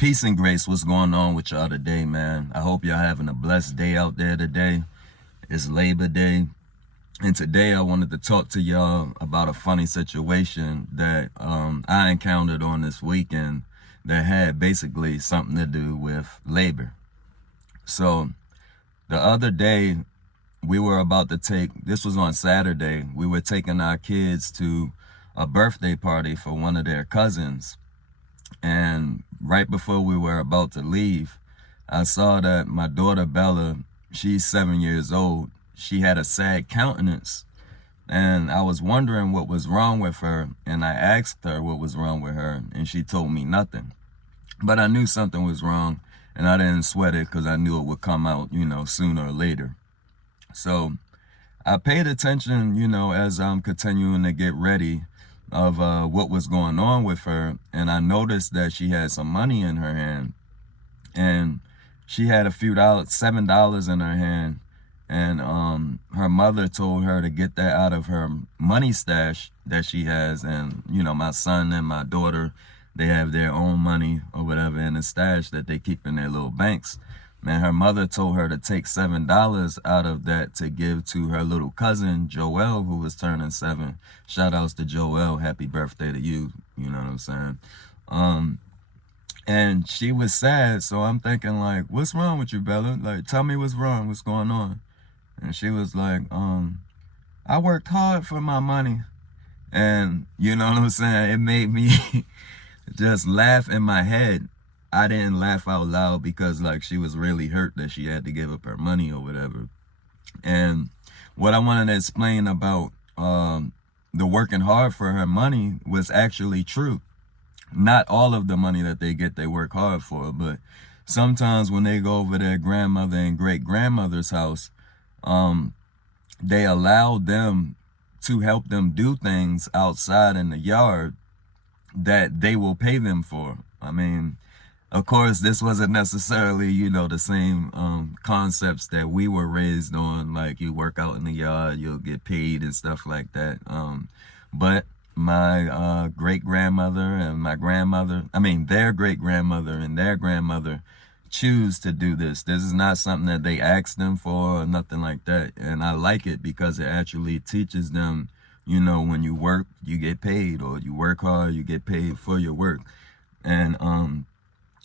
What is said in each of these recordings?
Peace and grace. What's going on with y'all today, man? I hope y'all having a blessed day out there today. It's Labor Day. And today I wanted to talk to y'all about a funny situation that I encountered on this weekend that had basically something to do with labor. So the other day we were about to this was on Saturday, we were taking our kids to a birthday party for one of their cousins. And right before we were about to leave, I saw that my daughter Bella, she's 7 years old, she had a sad countenance. And I was wondering what was wrong with her. And I asked her what was wrong with her. And she told me nothing. But I knew something was wrong. And I didn't sweat it because I knew it would come out, sooner or later. So I paid attention, as I'm continuing to get ready of what was going on with her, and I noticed that she had some money in her hand, and she had a few dollars, $7 in her hand, and her mother told her to get that out of her money stash that she has. And my son and my daughter, they have their own money or whatever in a stash that they keep in their little banks. Man, her mother told her to take $7 out of that to give to her little cousin, Joel, who was turning 7. Shout outs to Joel. Happy birthday to you. You know what I'm saying? And she was sad. So I'm thinking like, what's wrong with you, Bella? Like, tell me what's wrong. What's going on? And she was like, I worked hard for my money. And you know what I'm saying? It made me just laugh in my head. I didn't laugh out loud because like she was really hurt that she had to give up her money or whatever. And what I wanted to explain about the working hard for her money was actually true. Not all of the money that they get they work hard for, but sometimes when they go over their grandmother and great grandmother's house, they allow them to help them do things outside in the yard that they will pay them for. I mean, of course, this wasn't necessarily, the same concepts that we were raised on, like you work out in the yard, you'll get paid and stuff like that. But my great-grandmother and my grandmother, their great-grandmother and their grandmother choose to do this. This is not something that they ask them for or nothing like that. And I like it because it actually teaches them, when you work, you get paid, or you work hard, you get paid for your work. And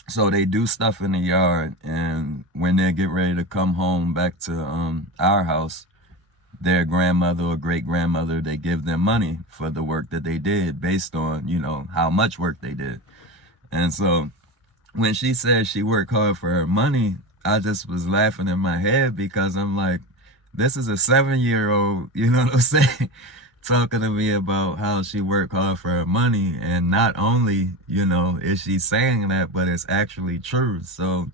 so they do stuff in the yard, and when they get ready to come home back to our house, their grandmother or great-grandmother, they give them money for the work that they did based on, how much work they did. And so when she said she worked hard for her money, I just was laughing in my head because I'm like, this is a 7-year-old, you know what I'm saying? Talking to me about how she worked hard for her money. And not only, is she saying that, but it's actually true. So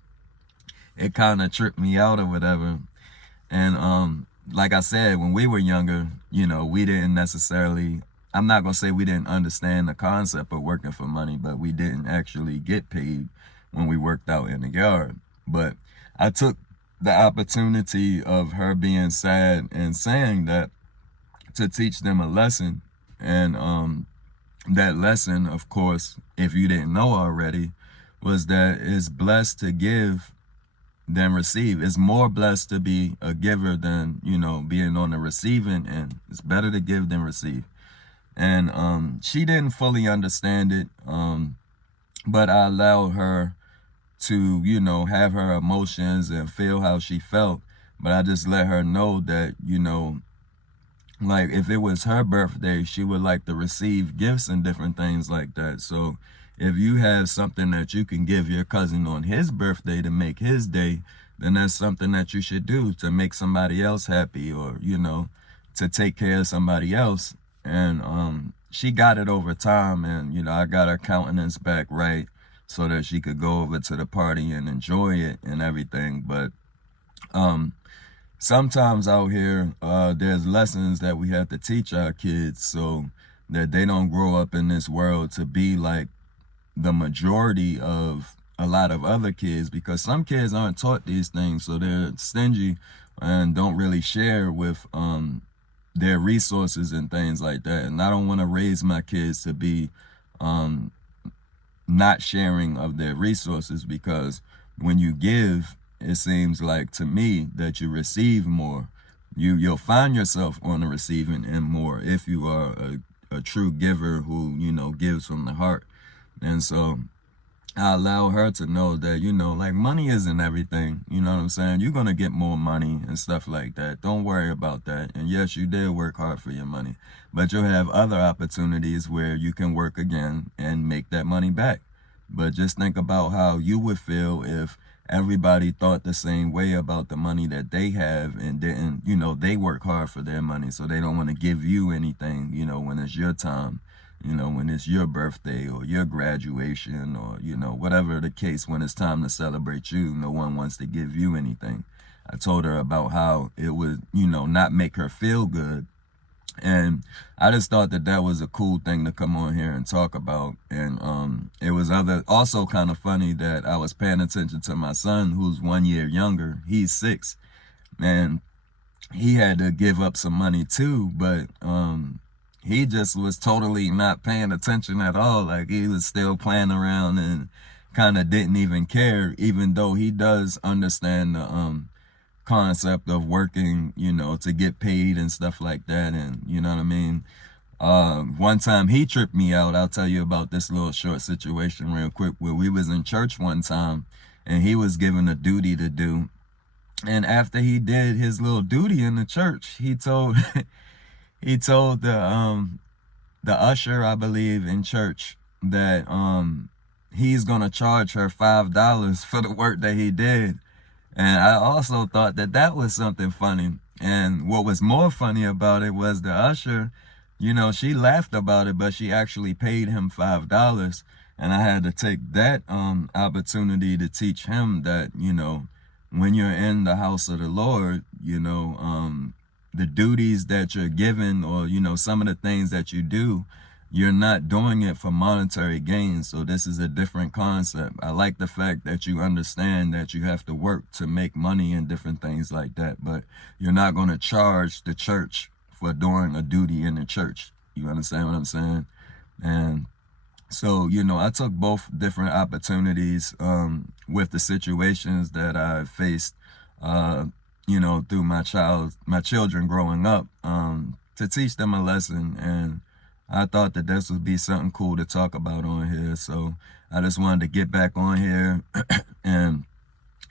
it kind of tripped me out or whatever. And like I said, when we were younger, we didn't necessarily, I'm not going to say we didn't understand the concept of working for money, but we didn't actually get paid when we worked out in the yard. But I took the opportunity of her being sad and saying that to teach them a lesson. And that lesson, of course, if you didn't know already, was that it's blessed to give than receive. It's more blessed to be a giver than, being on the receiving end. It's better to give than receive. And she didn't fully understand it, but I allowed her to, have her emotions and feel how she felt. But I just let her know that, like if it was her birthday, she would like to receive gifts and different things like that. So if you have something that you can give your cousin on his birthday to make his day, then that's something that you should do to make somebody else happy, or, to take care of somebody else. And she got it over time, and, I got her countenance back right so that she could go over to the party and enjoy it and everything. But sometimes out here, there's lessons that we have to teach our kids so that they don't grow up in this world to be like the majority of a lot of other kids, because some kids aren't taught these things, so they're stingy and don't really share with their resources and things like that. And I don't want to raise my kids to be not sharing of their resources, because when you give, it seems like to me that you receive more. You'll find yourself on the receiving end more if you are a true giver who, you know, gives from the heart. And so I allow her to know that, you know, like, money isn't everything. You know what I'm saying? You're going to get more money and stuff like that. Don't worry about that. And yes, you did work hard for your money, but you'll have other opportunities where you can work again and make that money back. But just think about how you would feel if everybody thought the same way about the money that they have and didn't, you know, they work hard for their money, so they don't want to give you anything, you know, when it's your time, you know, when it's your birthday or your graduation or, you know, whatever the case, when it's time to celebrate you, no one wants to give you anything. I told her about how it would, you know, not make her feel good. And I just thought that that was a cool thing to come on here and talk about. And it was also kind of funny that I was paying attention to my son, who's 1 year younger. He's 6, and he had to give up some money too, but he just was totally not paying attention at all. Like, he was still playing around and kind of didn't even care, even though he does understand the concept of working, you know, to get paid and stuff like that. And you know what I mean? One time he tripped me out. I'll tell you about this little short situation real quick, where we was in church one time and he was given a duty to do. And after he did his little duty in the church, he told he told the usher, I believe, in church, that he's gonna charge her $5 for the work that he did. And I also thought that that was something funny. And what was more funny about it was the usher, you know, she laughed about it, but she actually paid him $5. And I had to take that opportunity to teach him that, you know, when you're in the house of the Lord, you know, the duties that you're given, or, you know, some of the things that you do, you're not doing it for monetary gain. So this is a different concept. I like the fact that you understand that you have to work to make money and different things like that, but you're not going to charge the church for doing a duty in the church. You understand what I'm saying? And so, you know, I took both different opportunities with the situations that I faced, you know, through my children growing up, to teach them a lesson. And I thought that this would be something cool to talk about on here. So I just wanted to get back on here and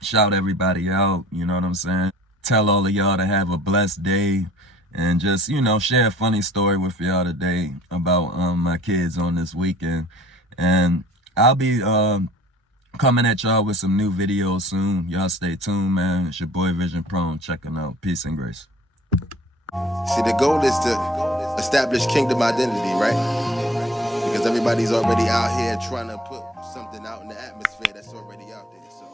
shout everybody out. You know what I'm saying? Tell all of y'all to have a blessed day, and just, you know, share a funny story with y'all today about my kids on this weekend. And I'll be coming at y'all with some new videos soon. Y'all stay tuned, man. It's your boy Vision Prone checking out. Peace and grace. See, the goal is to establish kingdom identity, right? Because everybody's already out here trying to put something out in the atmosphere that's already out there. So